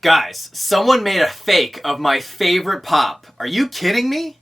Guys, someone made a fake of my favorite pop. Are you kidding me?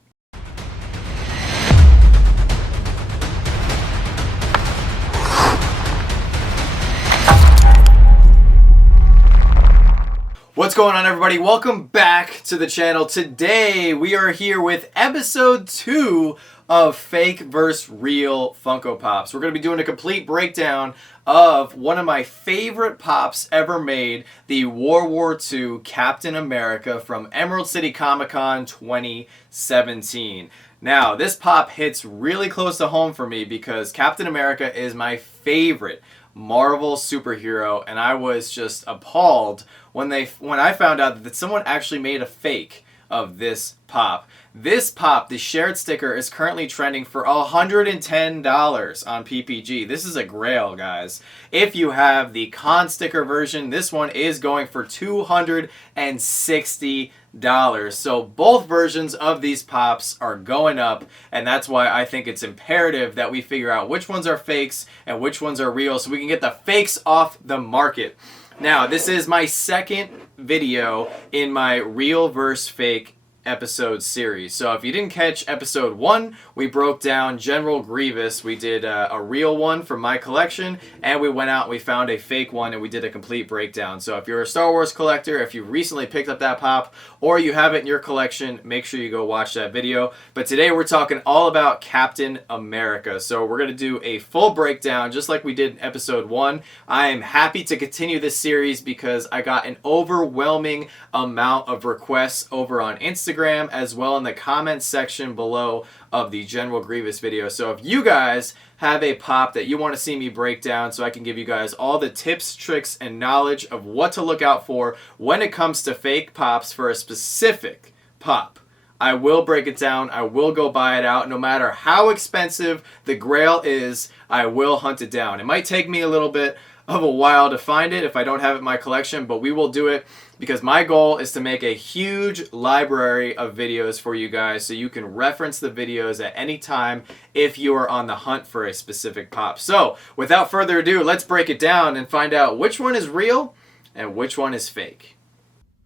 What's going on, everybody? Welcome back to the channel. Today we are here with episode 2 of Fake vs. Real Funko Pops. We're going to be doing a complete breakdown of one of my favorite pops ever made, the World War II Captain America from Emerald City Comic Con 2017. Now, this pop hits really close to home for me because Captain America is my favorite Marvel superhero, and I was just appalled when I found out that someone actually made a fake of this pop. This pop, the shared sticker, is currently trending for $110 on PPG. This is a grail, guys. If you have the con sticker version, this one is going for $260. So both versions of these pops are going up, and that's why I think it's imperative that we figure out which ones are fakes and which ones are real so we can get the fakes off the market. Now, this is my second video in my real versus fake episode series. So if you didn't catch episode 1, we broke down General Grievous. We did a real one from my collection, and we went out and we found a fake one and we did a complete breakdown. So if you're a Star Wars collector, if you recently picked up that pop, or you have it in your collection, make sure you go watch that video. But today we're talking all about Captain America. So we're going to do a full breakdown just like we did in episode 1. I am happy to continue this series because I got an overwhelming amount of requests over on Instagram as well in the comments section below of the General Grievous video. So if you guys have a pop that you want to see me break down so I can give you guys all the tips, tricks, and knowledge of what to look out for when it comes to fake pops for a specific pop, I will break it down. I will go buy it out. No matter how expensive the grail is, I will hunt it down. It might take me a little bit of a while to find it if I don't have it in my collection, but we will do it because my goal is to make a huge library of videos for you guys so you can reference the videos at any time if you are on the hunt for a specific pop. So without further ado, let's break it down and find out which one is real and which one is fake.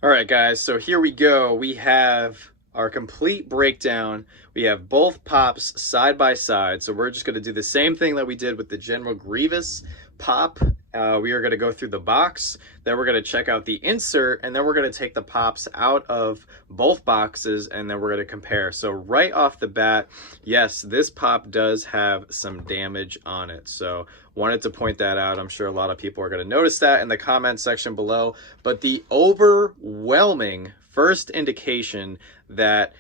Alright guys, so here we go. We have our complete breakdown. We have both pops side by side, so we're just going to do the same thing that we did with the General Grievous pop. We are going to go through the box, then we're going to check out the insert, and then we're going to take the pops out of both boxes, and then we're going to compare. So right off the bat, yes, this pop does have some damage on it, so wanted to point that out. I'm sure a lot of people are going to notice that in the comment section below, but the overwhelming first indication that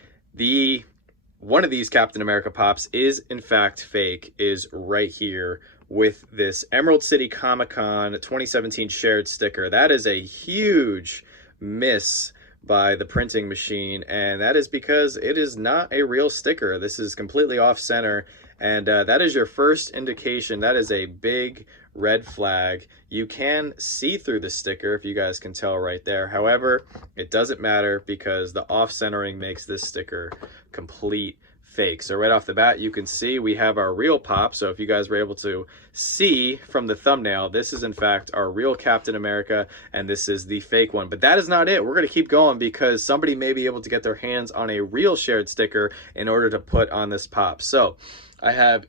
one of these Captain America pops is in fact fake is right here with this Emerald City Comic Con 2017 shared sticker. That is a huge miss by the printing machine, and that is because it is not a real sticker. This is completely off center, and that is your first indication. That is a big red flag. You can see through the sticker, if you guys can tell right there. However, it doesn't matter because the off centering makes this sticker complete fake. So right off the bat, you can see we have our real pop. So if you guys were able to see from the thumbnail, this is in fact our real Captain America, and this is the fake one. But that is not it. We're going to keep going because somebody may be able to get their hands on a real shared sticker in order to put on this pop. So I have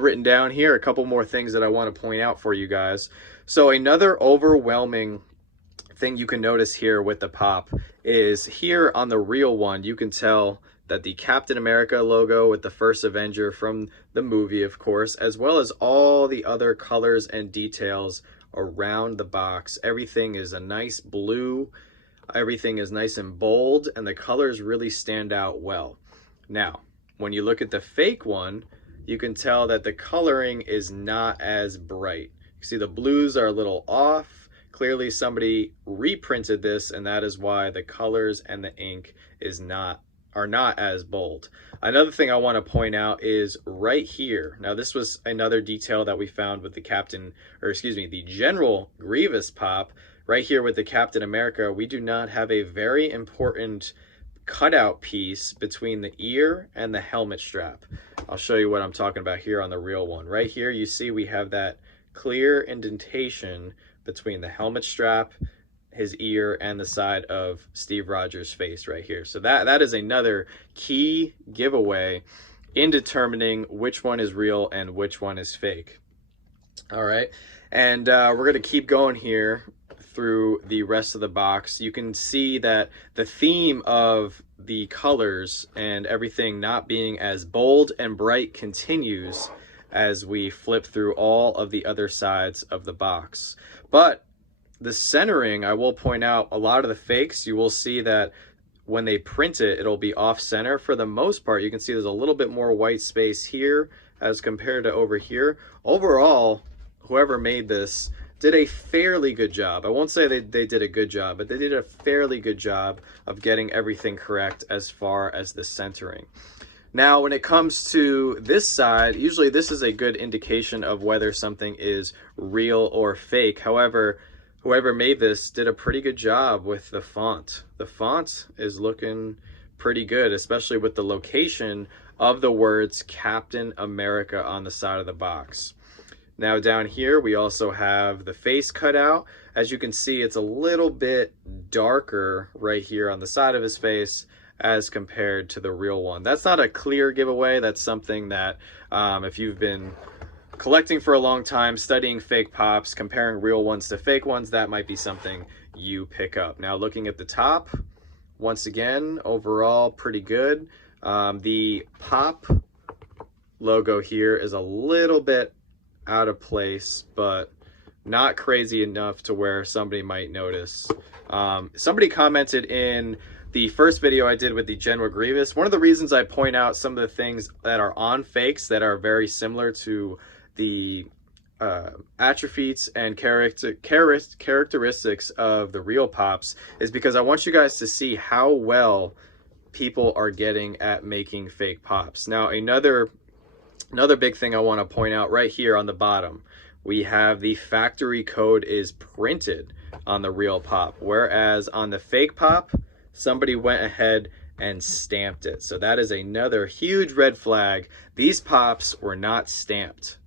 written down here a couple more things that I want to point out for you guys. So another overwhelming thing you can notice here with the pop is here on the real one, you can tell that the Captain America logo with the first Avenger from the movie, of course, as well as all the other colors and details around the box. Everything is a nice blue, everything is nice and bold, and the colors really stand out well. Now, when you look at the fake one, you can tell that the coloring is not as bright. You see the blues are a little off. Clearly somebody reprinted this, and that is why the colors and the ink are not as bold. Another thing I want to point out is right here. Now this was another detail that we found with the the General Grievous pop. Right here with the Captain America, we do not have a very important cutout piece between the ear and the helmet strap. I'll show you what I'm talking about here on the real one. Right here you see we have that clear indentation between the helmet strap his ear and the side of Steve Rogers' face right here. So that is another key giveaway in determining which one is real and which one is fake. All right, and we're gonna keep going here through the rest of the box. You can see that the theme of the colors and everything not being as bold and bright continues as we flip through all of the other sides of the box. But the centering, I will point out, a lot of the fakes, you will see that when they print it, it'll be off center. For the most part, you can see there's a little bit more white space here as compared to over here. Overall, whoever made this did a fairly good job. I won't say they did a good job, but they did a fairly good job of getting everything correct as far as the centering. Now, when it comes to this side, usually this is a good indication of whether something is real or fake. However, whoever made this did a pretty good job with the font. The font is looking pretty good, especially with the location of the words Captain America on the side of the box. Now down here, we also have the face cut out. As you can see, it's a little bit darker right here on the side of his face as compared to the real one. That's not a clear giveaway. That's something that if you've been collecting for a long time, studying fake pops, comparing real ones to fake ones, that might be something you pick up. Now looking at the top, once again, overall pretty good. The pop logo here is a little bit out of place, but not crazy enough to where somebody might notice. Somebody commented in the first video I did with the General Grievous, one of the reasons I point out some of the things that are on fakes that are very similar to the attributes and characteristics of the real pops is because I want you guys to see how well people are getting at making fake pops. Now, another big thing I want to point out right here on the bottom, we have the factory code is printed on the real pop, whereas on the fake pop, somebody went ahead and stamped it. So that is another huge red flag. These pops were not stamped.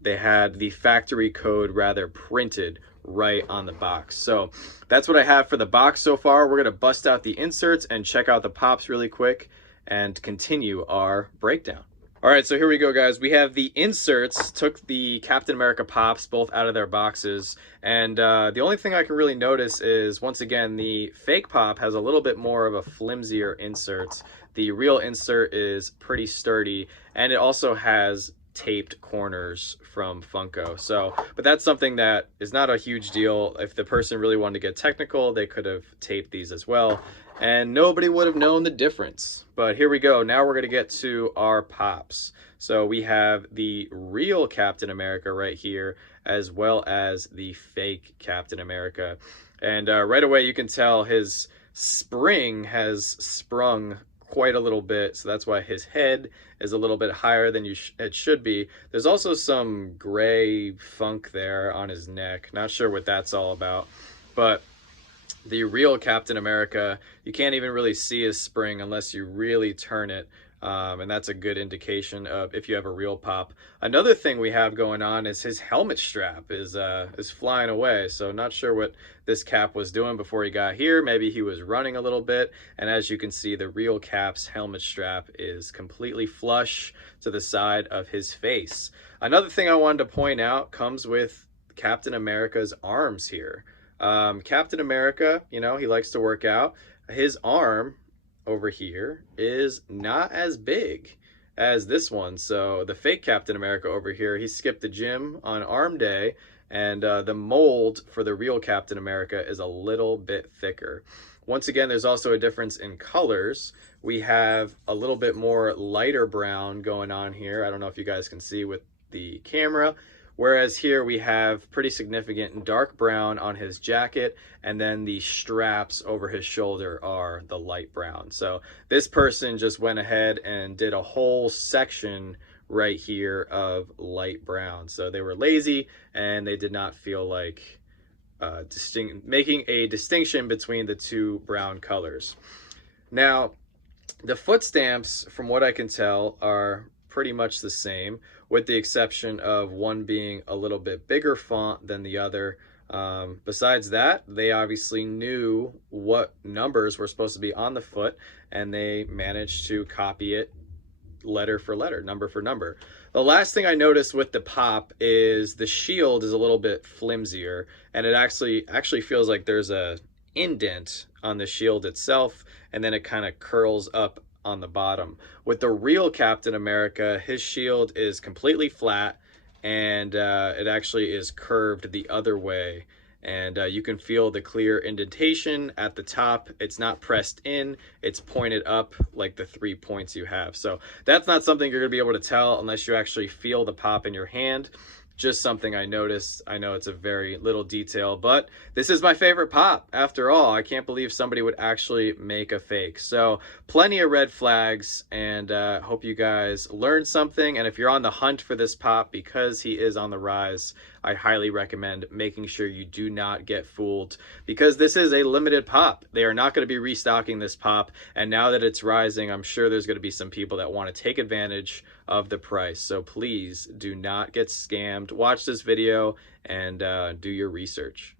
They had the factory code rather printed right on the box. So that's what I have for the box so far. We're gonna bust out the inserts and check out the pops really quick and continue our breakdown. All right, so here we go, guys. We have the inserts, took the Captain America pops both out of their boxes. And the only thing I can really notice is, once again, the fake pop has a little bit more of a flimsier insert. The real insert is pretty sturdy, and it also has taped corners from Funko. So, but that's something that is not a huge deal. If the person really wanted to get technical, they could have taped these as well, and nobody would have known the difference. But here we go. Now we're going to get to our pops. So we have the real Captain America right here, as well as the fake Captain America. And right away you can tell his spring has sprung quite a little bit, so that's why his head is a little bit higher than it should be. There's also some gray funk there on his neck. Not sure what that's all about, but the real Captain America, you can't even really see his spring unless you really turn it, and that's a good indication of if you have a real pop. Another thing we have going on is his helmet strap is flying away, so not sure what this Cap was doing before he got here. Maybe he was running a little bit, and as you can see, the real Cap's helmet strap is completely flush to the side of his face. Another thing I wanted to point out comes with Captain America's arms here. Captain America, you know, he likes to work out. His arm over here is not as big as this one. So the fake Captain America over here, he skipped the gym on arm day, and the mold for the real Captain America is a little bit thicker. Once again, there's also a difference in colors. We have a little bit more lighter brown going on here. I don't know if you guys can see with the camera. Whereas here we have pretty significant dark brown on his jacket, and then the straps over his shoulder are the light brown. So this person just went ahead and did a whole section right here of light brown. So they were lazy and they did not feel like making a distinction between the two brown colors. Now, the foot stamps, from what I can tell, are pretty much the same, with the exception of one being a little bit bigger font than the other. Besides that, they obviously knew what numbers were supposed to be on the foot, and they managed to copy it letter for letter, number for number. The last thing I noticed with the pop is the shield is a little bit flimsier, and it actually feels like there's a indent on the shield itself, and then it kind of curls up on the bottom. With the real Captain America, his shield is completely flat, and it actually is curved the other way, and you can feel the clear indentation at the top. It's not pressed in, it's pointed up like the 3 points you have. So that's not something you're gonna be able to tell unless you actually feel the pop in your hand. Just something I noticed. I know it's a very little detail, but this is my favorite pop after all. I can't believe somebody would actually make a fake. So plenty of red flags, and hope you guys learned something. And if you're on the hunt for this pop, because he is on the rise, I highly recommend making sure you do not get fooled, because this is a limited pop. They are not going to be restocking this pop, and now that it's rising, I'm sure there's going to be some people that want to take advantage of the price. So please do not get scammed. Watch this video and do your research.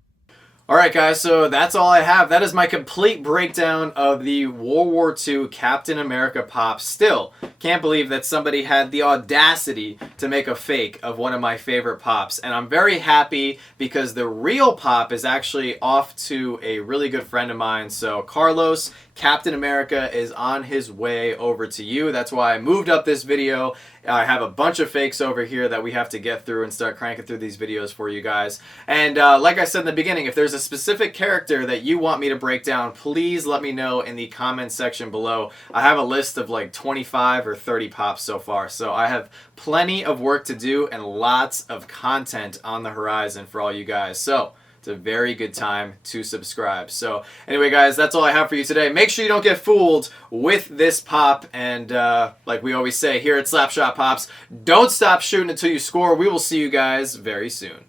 All right, guys, so that's all I have. That is my complete breakdown of the World War II Captain America pop. Still, can't believe that somebody had the audacity to make a fake of one of my favorite pops. And I'm very happy because the real pop is actually off to a really good friend of mine. So Carlos, Captain America is on his way over to you. That's why I moved up this video. I have a bunch of fakes over here that we have to get through and start cranking through these videos for you guys. And like I said in the beginning, if there's a specific character that you want me to break down, please let me know in the comments section below. I have a list of like 25 or 30 pops so far, so I have plenty of work to do and lots of content on the horizon for all you guys. So it's a very good time to subscribe. So anyway, guys, that's all I have for you today. Make sure you don't get fooled with this pop. And like we always say here at Slapshot Pops, don't stop shooting until you score. We will see you guys very soon.